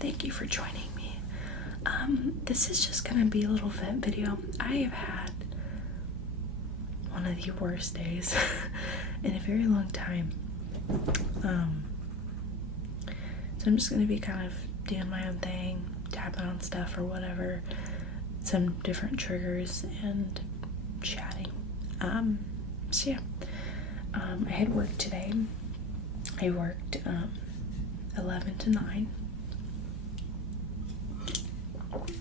Thank you for joining me. This is just gonna be a little vent video. I have had one of the worst days in a very long time. So I'm just gonna be kind of doing my own thing, tapping on stuff or whatever, some different triggers, and chatting. So yeah, I had work today. I worked 11 to 9,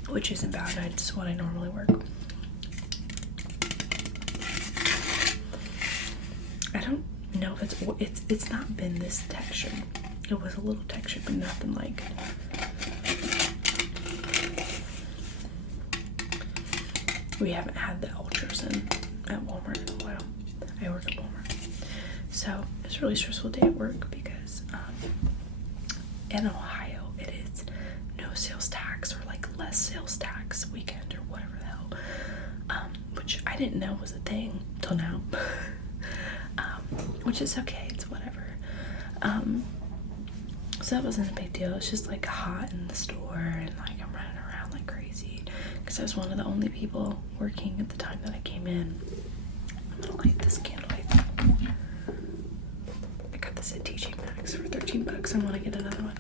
which isn't bad. It's what I normally work. I don't know if it's not been this textured. It was a little textured, but nothing like. We haven't had the ultras in at Walmart in a while. I work at Walmart, so it's a really stressful day at work because in Ohio it is no sales tax, or like less sales tax weekend or whatever the hell, which I didn't know was a thing till now. Which is okay, it's whatever. So that wasn't a big deal. It's just like hot in the store, and like I'm running around like crazy because I was one of the only people working at the time that I came in. I'm gonna light this candle. I got this at TJ Maxx for $13. I want to get another one.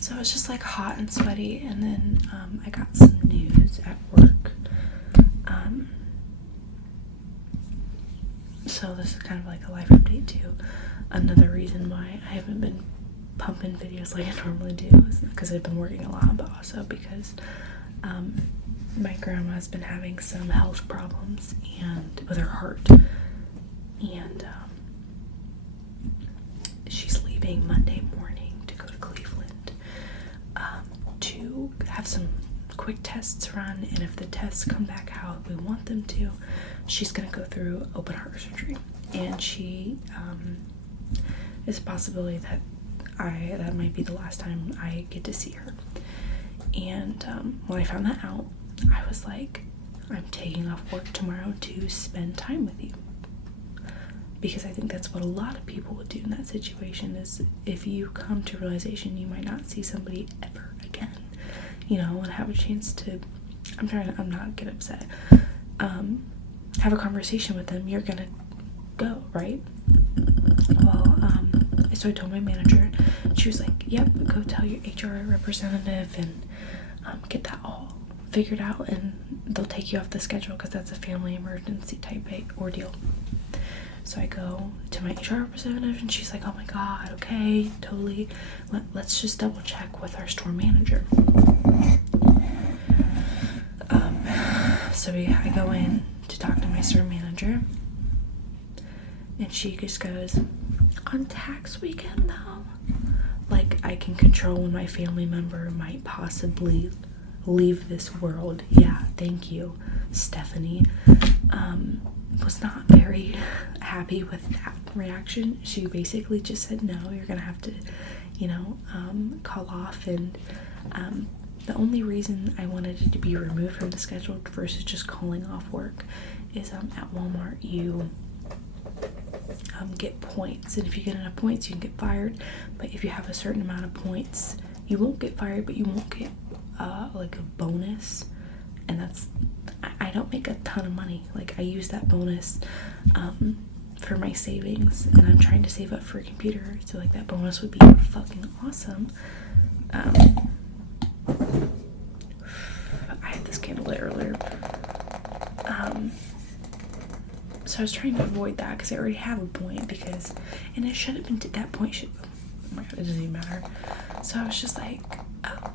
So it's just like hot and sweaty, and then I got some news at work. So this is kind of like a life update too. Another reason why I haven't been pumping videos like I normally do is because I've been working a lot, but also because my grandma's been having some health problems and with her heart, and she's leaving Monday morning to go to Cleveland to have some quick tests run, and if the tests come back how we want them to, she's gonna go through open heart surgery, and she is a possibility that that might be the last time I get to see her. And when I found that out, I was like, I'm taking off work tomorrow to spend time with you, because I think that's what a lot of people would do in that situation. Is if you come to realization you might not see somebody ever again, and have a chance to, I'm not get upset, have a conversation with them, you're gonna go, right? Well, so I told my manager, she was like, yep, go tell your HR representative and get that all figured out, and they'll take you off the schedule because that's a family emergency type ordeal. So I go to my HR representative, and she's like, oh my god, okay, totally, let's just double check with our store manager. So I go in to talk to my store manager, and she just goes, on tax weekend though, like I can control when my family member might possibly leave this world. Yeah, thank you, Stephanie. Was not very happy with that reaction. She basically just said, no, you're gonna have to, call off. And the only reason I wanted it to be removed from the schedule versus just calling off work is at Walmart you get points, and if you get enough points you can get fired, but if you have a certain amount of points you won't get fired, but you won't get like a bonus. And I don't make a ton of money. Like I use that bonus for my savings, and I'm trying to save up for a computer, so like that bonus would be fucking awesome. I had this candle lit earlier. So I was trying to avoid that because I already have a point, and it should have been to that point. Oh my god, it doesn't even matter. So I was just like, oh,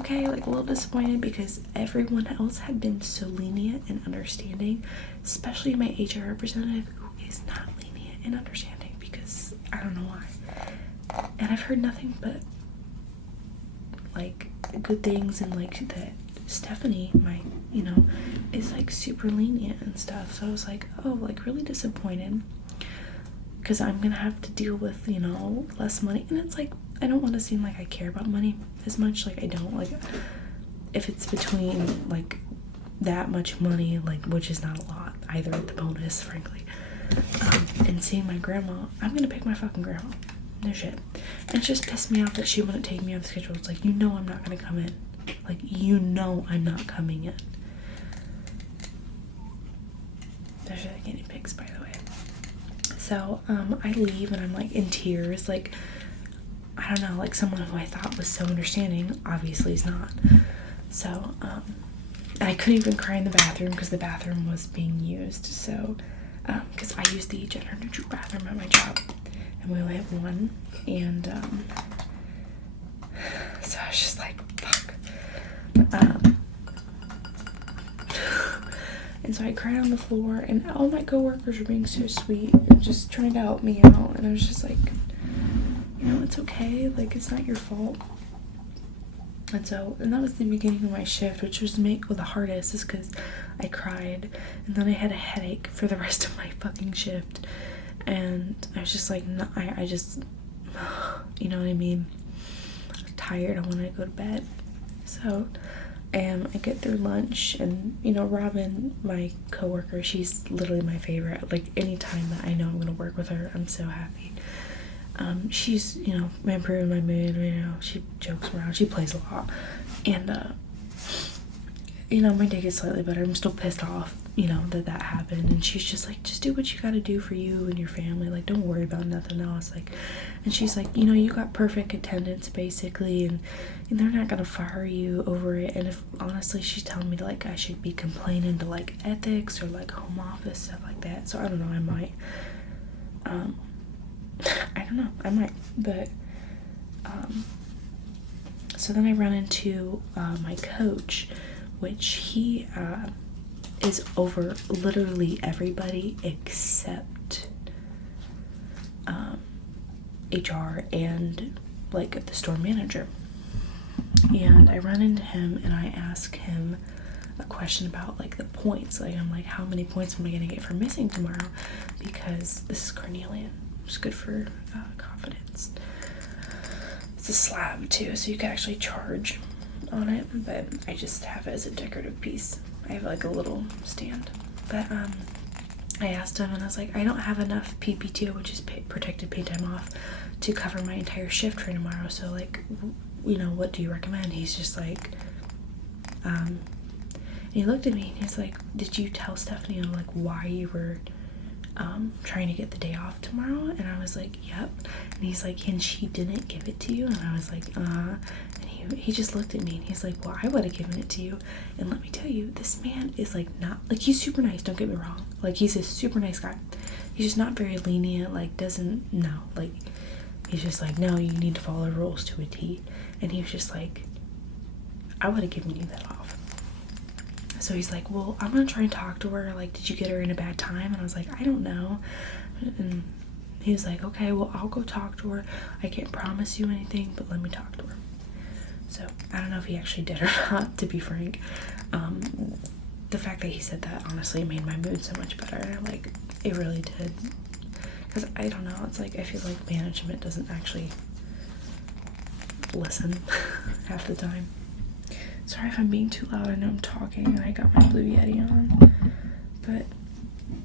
okay, like a little disappointed because everyone else had been so lenient and understanding, especially my HR representative, who is not lenient and understanding because I don't know why. And I've heard nothing but like good things, and like that Stephanie, is like super lenient and stuff. So I was like, oh, like really disappointed because I'm gonna have to deal with, less money. And it's like, I don't want to seem like I care about money as much. Like I don't. Like if it's between like that much money, like, which is not a lot either at the bonus, frankly, and seeing my grandma, I'm gonna pick my fucking grandma. no shit. And it just pissed me off that she wouldn't take me off the schedule. It's like, you know I'm not gonna come in. Like, you know I'm not coming in. Those are the guinea pigs, by the way. So, I leave and I'm like in tears. Like, I don't know, like someone who I thought was so understanding obviously is not. So, and I couldn't even cry in the bathroom because the bathroom was being used. So, because I use the gender neutral bathroom at my job, and we only have one. And so I was just like, fuck. And so I cried on the floor, and all my coworkers were being so sweet and just trying to help me out. And I was just like, you know, it's okay. Like, it's not your fault. And that was the beginning of my shift, which was the hardest, is because I cried, and then I had a headache for the rest of my fucking shift, and I was just like, no, I just, you know what I mean, I was tired, I wanted to go to bed. So, I get through lunch, and, you know, Robin, my coworker, she's literally my favorite. Like, anytime that I know I'm gonna work with her, I'm so happy. She's, you know, improving my mood, you know, she jokes around, she plays a lot, and, you know, my day gets slightly better. I'm still pissed off, you know, that happened, and she's just like, just do what you gotta do for you and your family, like, don't worry about nothing else, like, and she's like, you know, you got perfect attendance, basically, and they're not gonna fire you over it, and if, honestly, she's telling me, like, I should be complaining to, like, ethics, or, like, home office, stuff like that, so I don't know, I might, I don't know, I might, but, so then I run into, my coach, which he, is over literally everybody except, HR and, like, the store manager, and I run into him, and I ask him a question about, like, the points, like, I'm like, how many points am I gonna get for missing tomorrow, because this is carnelian. It's good for confidence. It's a slab too, so you can actually charge on it, but I just have it as a decorative piece. I have like a little stand. But I asked him, and I was like, I don't have enough PPTO, which is protected paid time off, to cover my entire shift for tomorrow, so like, you know, what do you recommend? He's just like, and he looked at me and he's like, did you tell Stephanie like why you were trying to get the day off tomorrow? And I was like, yep. And he's like, and she didn't give it to you? And I was like, and he just looked at me and he's like, well, I would have given it to you. And let me tell you, this man is like, not like, he's super nice, don't get me wrong, like, he's a super nice guy, he's just not very lenient, like, doesn't, no, like, he's just like, no, you need to follow the rules to a T. And he was just like, I would have given you that off. So he's like, well, I'm gonna try and talk to her, like, did you get her in a bad time? And I was like, I don't know. And he was like, okay, well, I'll go talk to her, I can't promise you anything, but let me talk to her. So I don't know if he actually did or not, to be frank. The fact that he said that honestly made my mood so much better, like, it really did, because I don't know, it's like, I feel like management doesn't actually listen half the time. Sorry if I'm being too loud, I know I'm talking and I got my Blue Yeti on, but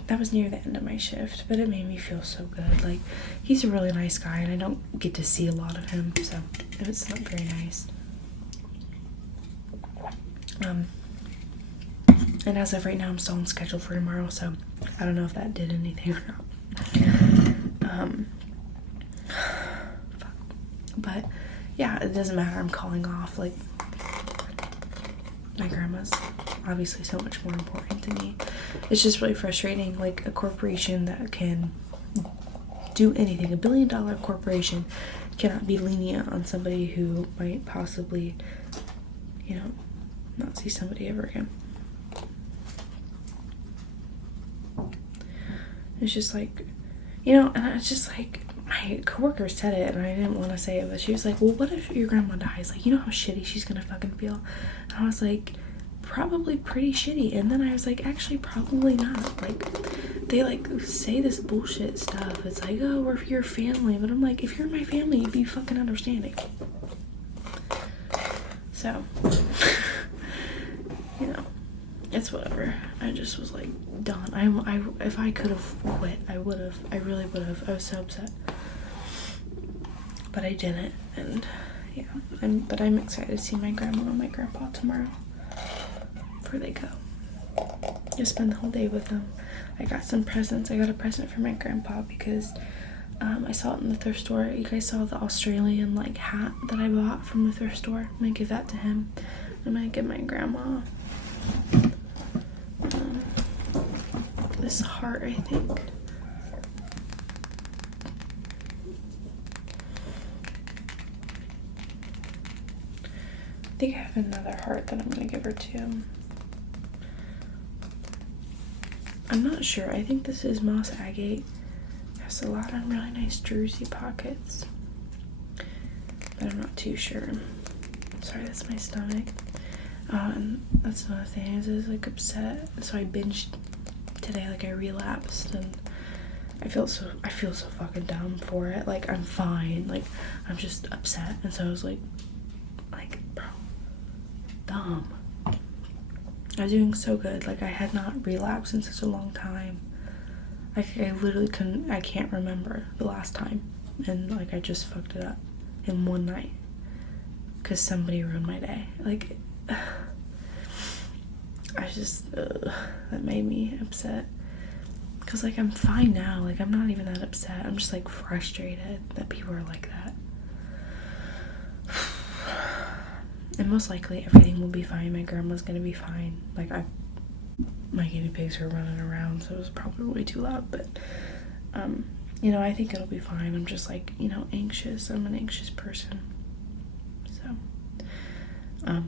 that was near the end of my shift, but it made me feel so good. Like, he's a really nice guy and I don't get to see a lot of him, so it was not very nice. And as of right now, I'm still on schedule for tomorrow, so I don't know if that did anything or not. But yeah, it doesn't matter, I'm calling off, like, my grandma's obviously so much more important to me. It's just really frustrating, like, a corporation that can do anything, $1 billion corporation, cannot be lenient on somebody who might possibly, you know, not see somebody ever again. It's just like, you know, and it's just like, my coworker said it and I didn't want to say it, but she was like, well, what if your grandma dies? Like, you know how shitty she's gonna fucking feel? And I was like, probably pretty shitty. And then I was like, actually, probably not. Like, they like say this bullshit stuff. It's like, oh, we're your family. But I'm like, if you're my family, you'd be fucking understanding. So, you know, it's whatever. I just was like, done. If I could have quit, I would have. I really would have. I was so upset. but I didn't, and yeah, I'm excited to see my grandma and my grandpa tomorrow before they go. Just spend the whole day with them. I got some presents. I got a present for my grandpa because I saw it in the thrift store. You guys saw the Australian like hat that I bought from the thrift store. I'm gonna give that to him. I'm gonna give my grandma this heart, I think. I think I have another heart that I'm gonna give her too. I'm not sure. I think this is moss agate. It has a lot of really nice jersey pockets, but I'm not too sure. Sorry, that's my stomach. And that's another thing. I was like upset, so I binged today. Like I relapsed, and I feel so fucking dumb for it. Like I'm fine. Like I'm just upset, and so I was like, bro, dumb. I was doing so good. Like I had not relapsed in such a long time. Like I literally I can't remember the last time, and like I just fucked it up in one night because somebody ruined my day. Like I just that made me upset because like I'm fine now. Like I'm not even that upset. I'm just like frustrated that people are like that. And most likely everything will be fine. My grandma's gonna be fine. Like my guinea pigs are running around, so it was probably way too loud, but you know, I think it'll be fine. I'm just like, you know, anxious. I'm an anxious person.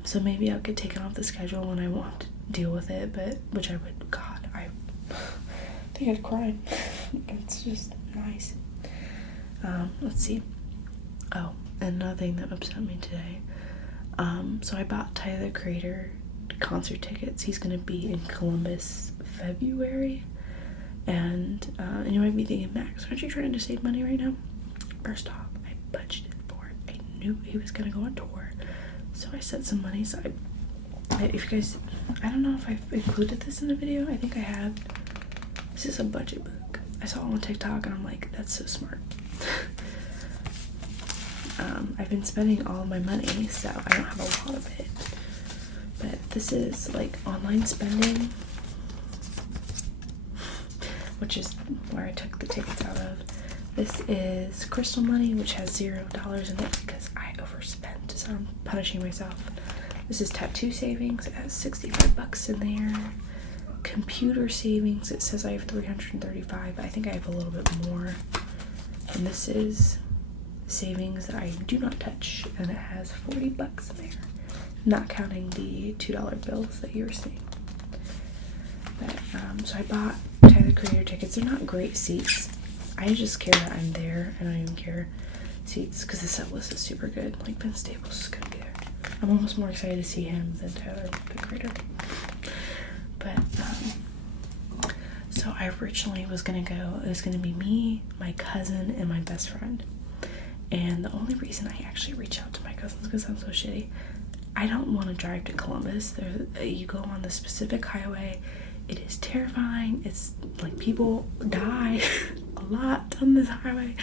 So maybe I'll get taken off the schedule when I want to deal with it, but which I would. God, I think I'd cry. It's just nice. Let's see. Oh, another thing that upset me today. So I bought Tyler the Creator concert tickets. He's gonna be in Columbus February, and you might be thinking, Max, aren't you trying to save money right now? First off, I budgeted for it. I knew he was gonna go on tour, so I set some money aside. If you guys, I don't know if I've included this in the video. I think I have. This is a budget book. I saw it on TikTok, and I'm like, that's so smart. I've been spending all of my money, so I don't have a lot of it. But this is like online spending, which is where I took the tickets out of. This is Crystal Money, which has $0 in it because I overspent, so I'm punishing myself. This is Tattoo Savings. It has 65 bucks in there. Computer Savings. It says I have 335, but I think I have a little bit more. And this is Savings that I do not touch, and it has 40 bucks in there, not counting the $2 bills that you were seeing. But so I bought Tyler Creator tickets. They're not great seats. I just care that I'm there. I don't even care seats because the set list is super good. Like Ben Staples is gonna be there. I'm almost more excited to see him than Tyler the Creator. But so I originally was gonna go. It was gonna be me, my cousin, and my best friend. And the only reason I actually reached out to my cousins because I'm so shitty. I don't want to drive to Columbus. You go on the specific highway. It is terrifying. It's like people die a lot on this highway.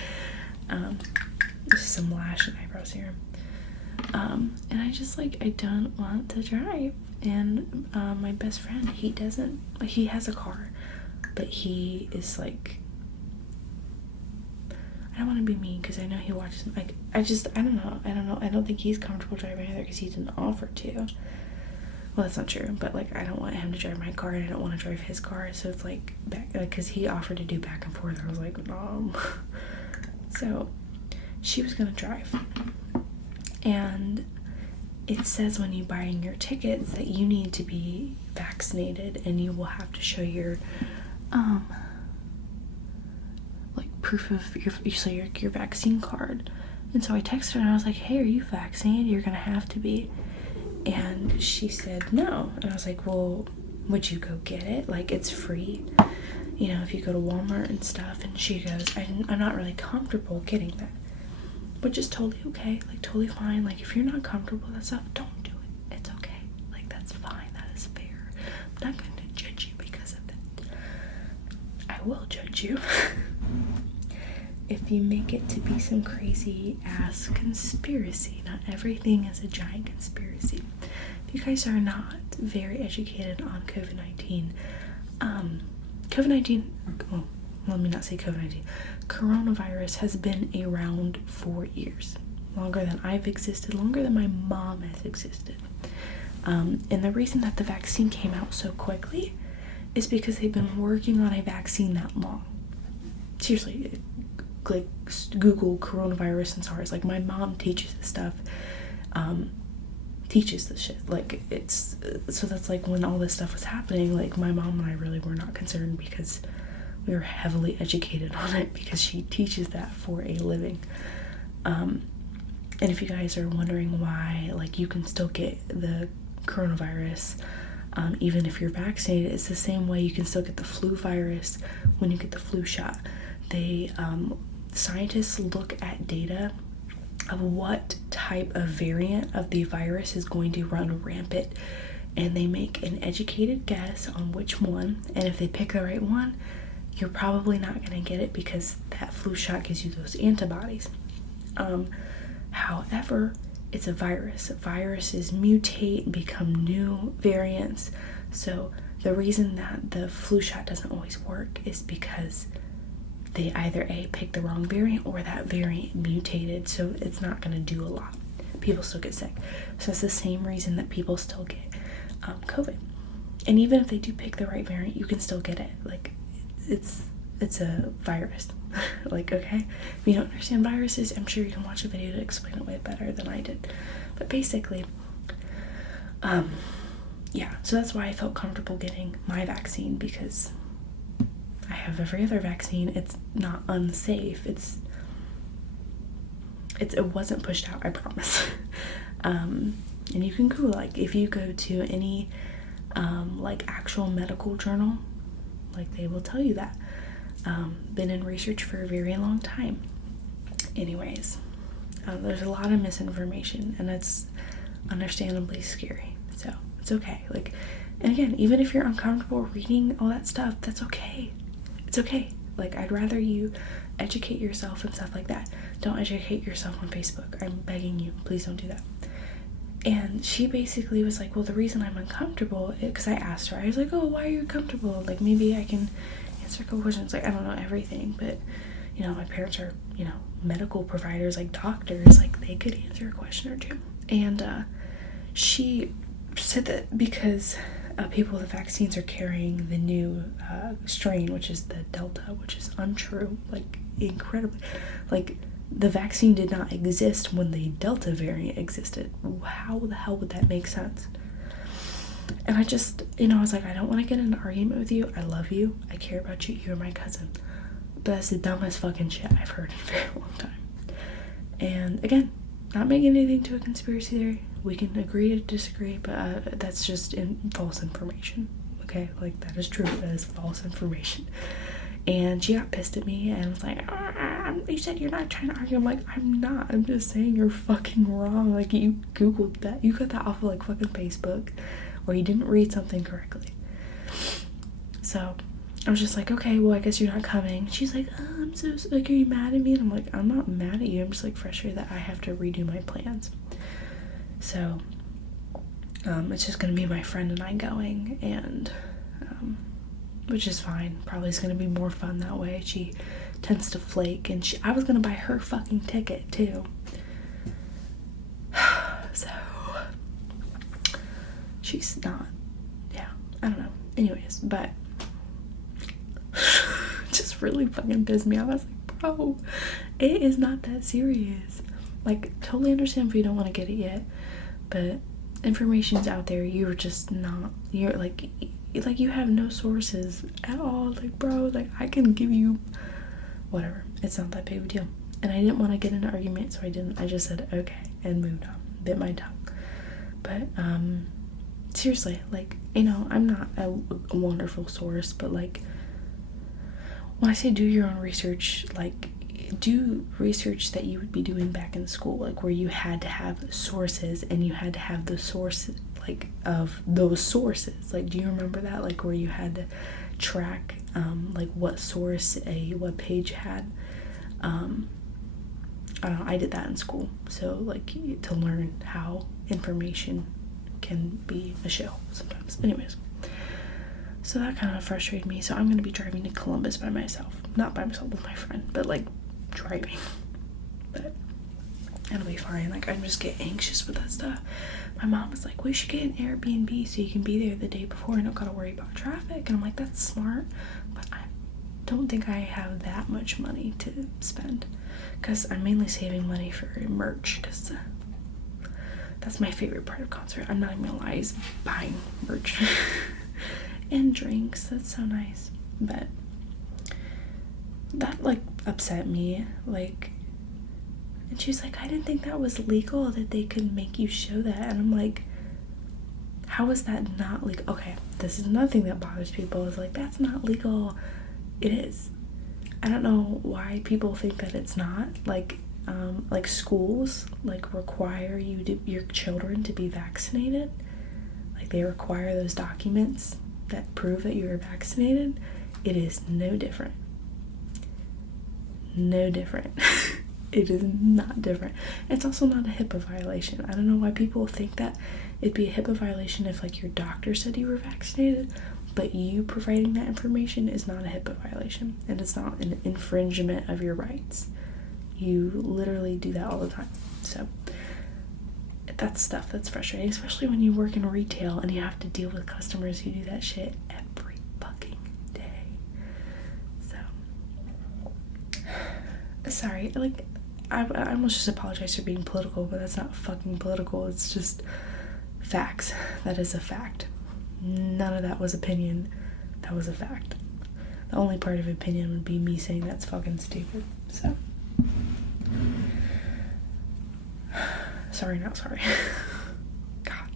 This is some lash and eyebrow serum. And I just like, I don't want to drive. And my best friend, he has a car, but he is like, I don't want to be mean because I know he watches, like, I don't know. I don't think he's comfortable driving either because he didn't offer to. Well, that's not true, but like, I don't want him to drive my car and I don't want to drive his car. So it's like, because he offered to do back and forth. I was like, no. So she was going to drive. And it says when you buy your tickets that you need to be vaccinated and you will have to show your, proof of your vaccine card. And so I texted her and I was like, hey, are you vaccinated? You're gonna have to be. And she said no. And I was like, well, would you go get it? Like, it's free, you know, if you go to Walmart and stuff. And she goes, I'm not really comfortable getting that, which is totally okay, like totally fine. Like, if you're not comfortable with that stuff, don't do it. It's okay. Like, that's fine. That is fair. I'm not going to judge you because of it. I will judge you. if you make it to be some crazy ass conspiracy. Not everything is a giant conspiracy. If you guys are not very educated on COVID-19, well, let me not say COVID-19, coronavirus has been around for years. Longer than I've existed, longer than my mom has existed. And the reason that the vaccine came out so quickly is because they've been working on a vaccine that long. Seriously, like Google coronavirus and SARS. Like, my mom teaches this stuff, teaches this shit. Like, it's, so that's like when all this stuff was happening, like my mom and I really were not concerned because we were heavily educated on it because she teaches that for a living. And if you guys are wondering why, like, you can still get the coronavirus, even if you're vaccinated, it's the same way you can still get the flu virus when you get the flu shot. They, scientists look at data of what type of variant of the virus is going to run rampant, and they make an educated guess on which one, and if they pick the right one, you're probably not going to get it because that flu shot gives you those antibodies. However, it's a virus. Viruses mutate and become new variants. So the reason that the flu shot doesn't always work is because they either A, picked the wrong variant, or that variant mutated, so it's not going to do a lot. People still get sick. So it's the same reason that people still get COVID. And even if they do pick the right variant, you can still get it. Like, it's a virus. Like, okay, if you don't understand viruses, I'm sure you can watch a video to explain it way better than I did. But basically, yeah, so that's why I felt comfortable getting my vaccine, because I have every other vaccine. It's not unsafe. It wasn't pushed out, I promise. And you can Google, like, if you go to any like actual medical journal, like, they will tell you that. Been in research for a very long time. Anyways, there's a lot of misinformation, and it's understandably scary, so it's okay. Like, and again, even if you're uncomfortable reading all that stuff, that's okay. It's okay. Like, I'd rather you educate yourself and stuff like that. Don't educate yourself on Facebook. I'm begging you, please don't do that. And she basically was like, well, the reason I'm uncomfortable, because I asked her, I was like, oh, why are you uncomfortable? Like, maybe I can answer a couple questions. Like, I don't know everything, but, you know, my parents are, you know, medical providers, like doctors, like, they could answer a question or two. And she said that because people with the vaccines are carrying the new strain, which is the Delta, which is untrue, like, incredibly. Like, the vaccine did not exist when the Delta variant existed. How the hell would that make sense? And I just, you know, I was like, I don't want to get in an argument with you. I love you. I care about you. You're my cousin. But that's the dumbest fucking shit I've heard in a very long time. And again, not making anything to a conspiracy theory. We can agree to disagree, but that's just false information. Okay? Like, that is true. That is false information. And she got pissed at me and was like, you said you're not trying to argue. I'm like, I'm not. I'm just saying you're fucking wrong. Like, you Googled that. You got that off of, like, fucking Facebook. Or you didn't read something correctly. So I was just like, okay, well, I guess you're not coming. She's like, oh, I'm so, like, are you mad at me? And I'm like, I'm not mad at you. I'm just, like, frustrated that I have to redo my plans. So it's just gonna be my friend and I going, and which is fine. Probably is gonna be more fun that way. She tends to flake, and I was gonna buy her fucking ticket too. So she's not, yeah, I don't know. Anyways, but just really fucking pissed me off. I was like, bro, it is not that serious. Like, totally understand if you don't want to get it yet, but information's out there. You're just not, you're like you have no sources at all. Like, bro, like, I can give you whatever. It's not that big of a deal. And I didn't want to get in an argument, so I didn't. I just said okay and moved on. Bit my tongue. But seriously, like, you know, I'm not a wonderful source, but, like, when I say do your own research, like, do research that you would be doing back in school, like, where you had to have sources and you had to have the sources, like, of those sources. Like, do you remember that? Like, where you had to track like what source a web page had. I don't know, I did that in school, so like to learn how information can be a show sometimes. Anyways, so that kind of frustrated me. So I'm gonna be driving to Columbus by myself, not by myself with my friend, but like driving. But it'll be fine. Like, I just get anxious with that stuff. My mom was like, we should get an Airbnb so you can be there the day before and don't gotta worry about traffic. And I'm like, that's smart, but I don't think I have that much money to spend, because I'm mainly saving money for merch, because that's my favorite part of concert. I'm not even gonna lie, is buying merch and drinks. That's so nice. But that like upset me, like. And she's like, I didn't think that was legal, that they could make you show that. And I'm like, how is that not legal? Okay, this is another thing that bothers people, is like, that's not legal. It is. I don't know why people think that it's not. Like schools like require your children to be vaccinated. Like, they require those documents that prove that you're vaccinated. It is no different. No different. It is not different. It's also not a HIPAA violation. I don't know why people think that it'd be a HIPAA violation if like your doctor said you were vaccinated, but you providing that information is not a HIPAA violation, and it's not an infringement of your rights. You literally do that all the time. So that's stuff that's frustrating, especially when you work in retail and you have to deal with customers who do that shit every fucking day. So sorry, like, I almost just apologize for being political, but that's not fucking political. It's just facts. That is a fact. None of that was opinion. That was a fact. The only part of opinion would be me saying that's fucking stupid. So sorry, not sorry. God.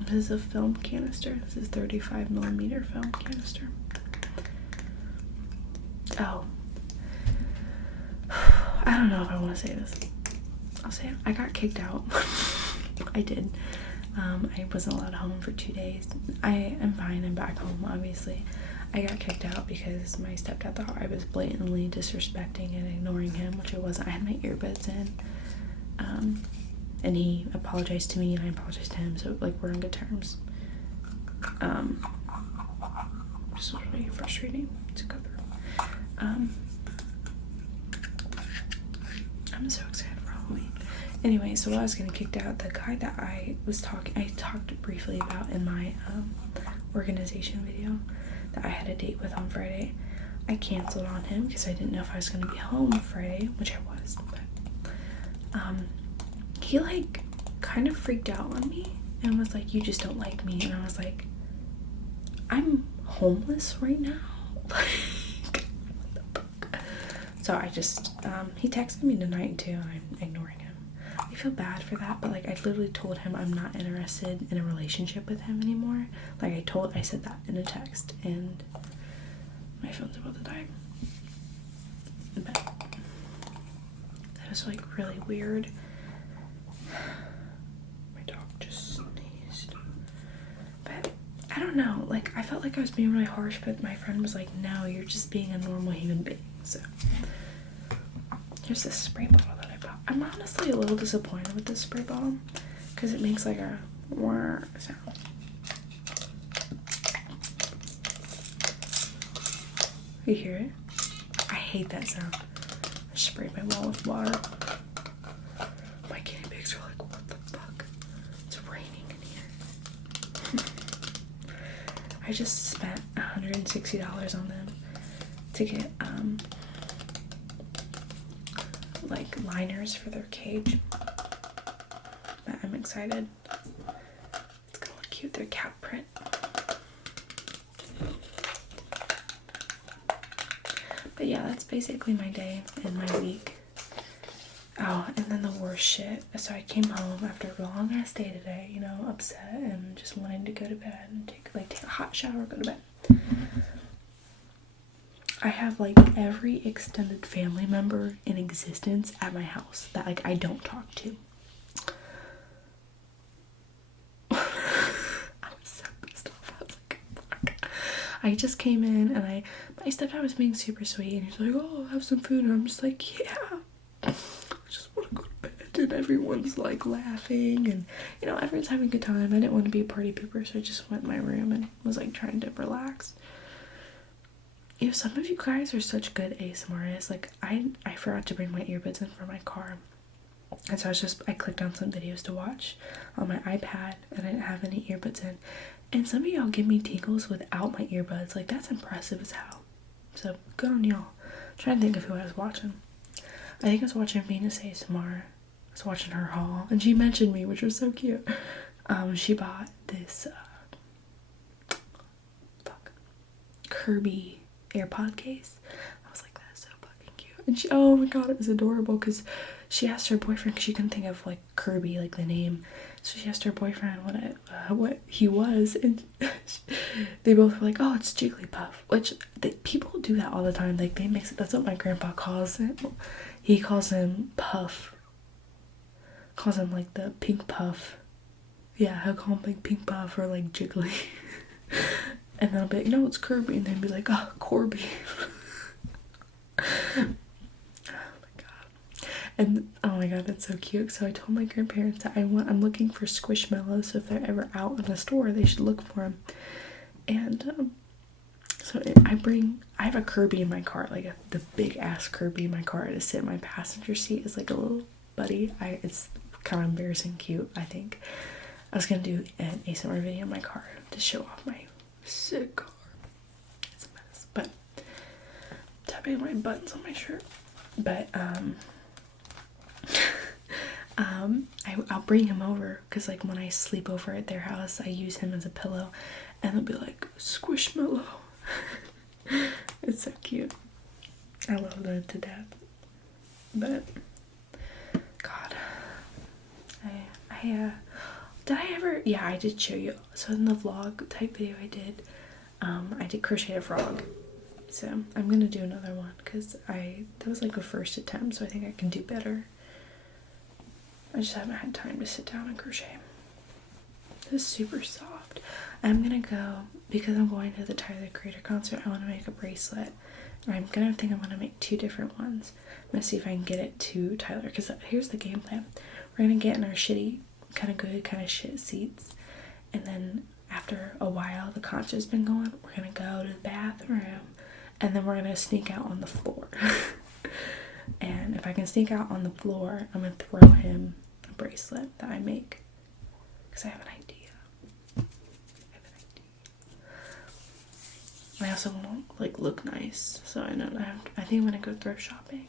This is a film canister. This is 35mm film canister. Oh, I don't know if I want to say this. I'll say it. I got kicked out. I did. I wasn't allowed home for 2 days. I am fine. I'm back home, obviously. I got kicked out because my stepdad thought I was blatantly disrespecting and ignoring him, which I wasn't. I had my earbuds in. And he apologized to me and I apologized to him, so like we're on good terms. Just really frustrating to go through. I'm so excited for Halloween. Anyway, so while I was getting kicked out, the guy that I talked briefly about in my organization video that I had a date with on Friday, I canceled on him because I didn't know if I was going to be home Friday, which I was, but he like kind of freaked out on me and was like, you just don't like me. And I was like, I'm homeless right now. Like, what the fuck? So I just he texted me tonight too, and I'm ignoring him. I feel bad for that, but like I literally told him I'm not interested in a relationship with him anymore. Like I said that in a text, and my phone's about to die. But that was like really weird. My dog just sneezed. But I don't know, like I felt like I was being really harsh, but my friend was like, no, you're just being a normal human being. So here's this spray bottle that I bought. I'm honestly a little disappointed with this spray bottle because it makes like a whir sound. You hear it? I hate that sound. I sprayed my wall with water. My guinea pigs are like, what the fuck? It's raining in here. I just spent $160 on them to get like liners for their cage. But I'm excited. It's gonna look cute. They're cat print. But yeah, that's basically my day and my week. Oh, and then the worst shit. So I came home after a long ass day today, you know, upset and just wanting to go to bed and take a hot shower, go to bed. I have like every extended family member in existence at my house that like I don't talk to. I was so pissed off. I was like, fuck. I just came in and my stepdad was being super sweet and he's like, oh, have some food, and I'm just like, yeah, I just want to go to bed. And everyone's like laughing and, you know, everyone's having a good time. I didn't want to be a party pooper, so I just went in my room and was like trying to relax. You know, some of you guys are such good ASMRists. Like, I forgot to bring my earbuds in for my car, and so I clicked on some videos to watch on my iPad, and I didn't have any earbuds in, and some of y'all give me tingles without my earbuds. Like, that's impressive as hell. So good on y'all. I'm trying to think of who I was watching. I think I was watching Venus ASMR. I was watching her haul, and she mentioned me, which was so cute. She bought this Kirby AirPod case. I was like, that's so fucking cute. And she, oh my god, it was adorable, because she asked her boyfriend, because she couldn't think of like Kirby, like the name, so she asked her boyfriend what he was, and they both were like, oh, it's Jigglypuff, which people do that all the time. Like, they mix it. That's what my grandpa calls it. He calls him Puff, calls him like the pink puff. Yeah, he'll call him like pink puff or like Jiggly. And then I'll be like, no, it's Kirby, and then be like, oh, Corby. And oh my god, that's so cute. So I told my grandparents that I'm looking for Squishmallows, so if they're ever out in a store, they should look for them. And I have a Kirby in my car, like the big ass Kirby in my car to sit in my passenger seat as like a little buddy. It's kind of embarrassing cute, I think. I was gonna do an ASMR video in my car to show off my sick car. It's a mess, but tapping my buttons on my shirt. But I'll bring him over, because like when I sleep over at their house, I use him as a pillow, and they'll be like, Squishmallow. It's so cute. I love them to death. But god, did I ever, yeah, I did show you. So in the vlog type video I did crochet a frog. So I'm gonna do another one, because that was like a first attempt, so I think I can do better. I just haven't had time to sit down and crochet. This is super soft. I'm gonna go, because I'm going to the Tyler the Creator concert, I want to make a bracelet. I'm gonna make 2 different ones. I'm gonna see if I can get it to Tyler, because here's the game plan. We're gonna get in our shitty, kind of good, kind of shit seats, and then after a while the concert's been going, we're gonna go to the bathroom, and then we're gonna sneak out on the floor. And if I can sneak out on the floor, I'm gonna throw him a bracelet that I make, because I have an idea. I also want to like look nice, so I know I think I'm gonna go thrift shopping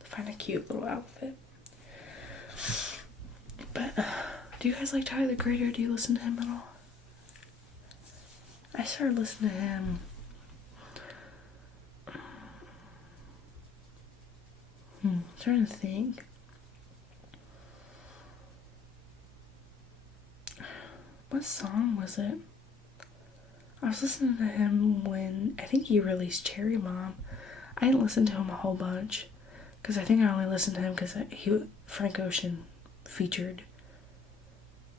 to find a cute little outfit. But do you guys like Tyler the Creator? Do you listen to him at all? I started listening to him I'm trying to think. What song was it? I was listening to him when I think he released Cherry Bomb. I didn't listen to him a whole bunch, because I think I only listened to him because Frank Ocean featured.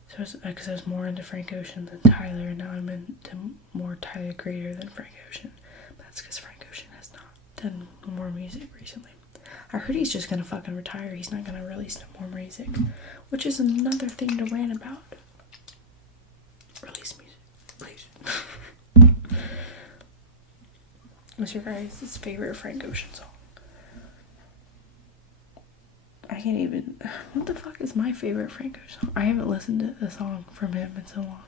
So because I was more into Frank Ocean than Tyler, and now I'm into more Tyler Creator than Frank Ocean. But that's because Frank Ocean has not done more music recently. I heard he's just gonna fucking retire. He's not gonna release no more music, which is another thing to rant about. Release music, please. What's your guys' favorite Frank Ocean song? I can't even. What the fuck is my favorite Frank Ocean song? I haven't listened to a song from him in so long.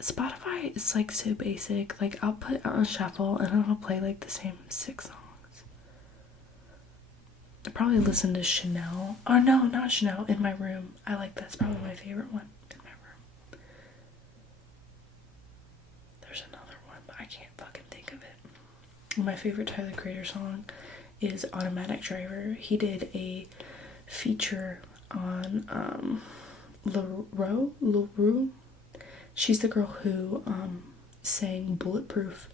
Spotify is like so basic. Like, I'll put it on shuffle and I'll play like the same 6 songs. I probably listen to Chanel. Oh no, not Chanel. In My Room. I like that's probably my favorite one. In My Room. There's another one, but I can't fucking think of it. My favorite Tyler Creator song is Automatic Driver. He did a feature on LaRue. She's the girl who sang Bulletproof.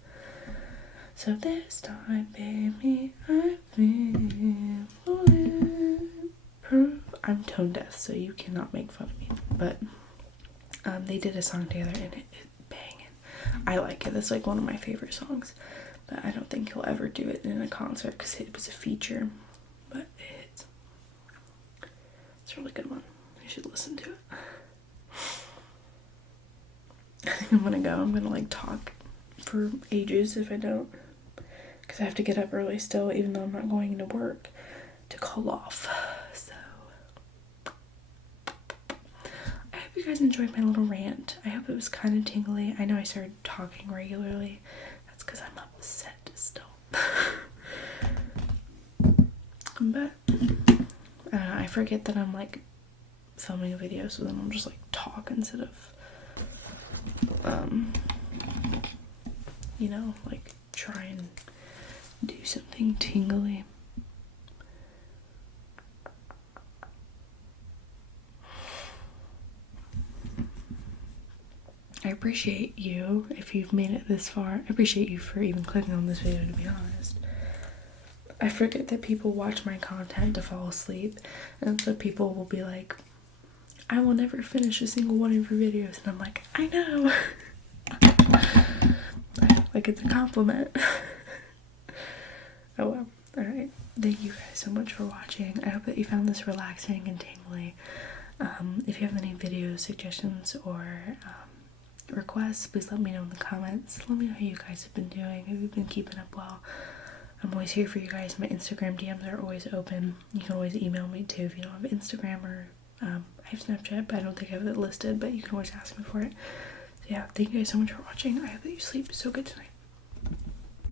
So this time, baby, I feel bulletproof. I'm tone deaf, so you cannot make fun of me. But they did a song together, and it I like it. It's like one of my favorite songs. But I don't think he'll ever do it in a concert because it was a feature. But it's a really good one. You should listen to it. I think I'm gonna go. I'm gonna like talk for ages if I don't. Because I have to get up early still, even though I'm not going into work, to call off. So I hope you guys enjoyed my little rant. I hope it was kind of tingly. I know I started talking regularly. That's because I'm upset still. But I don't know, I forget that I'm like filming a video, so then I'm just like talk instead of you know, like try and do something tingly. I appreciate you if you've made it this far. I appreciate you for even clicking on this video, to be honest. I forget that people watch my content to fall asleep, and so people will be like, I will never finish a single one of your videos, and I'm like, I know. Like it's a compliment. Oh well. Alright. Thank you guys so much for watching. I hope that you found this relaxing and tingly. If you have any video suggestions or requests, please let me know in the comments. Let me know how you guys have been doing. Have you been keeping up well? I'm always here for you guys. My Instagram DMs are always open. You can always email me too if you don't have Instagram, or I have Snapchat, but I don't think I have it listed, but you can always ask me for it. So yeah, thank you guys so much for watching. I hope that you sleep so good tonight.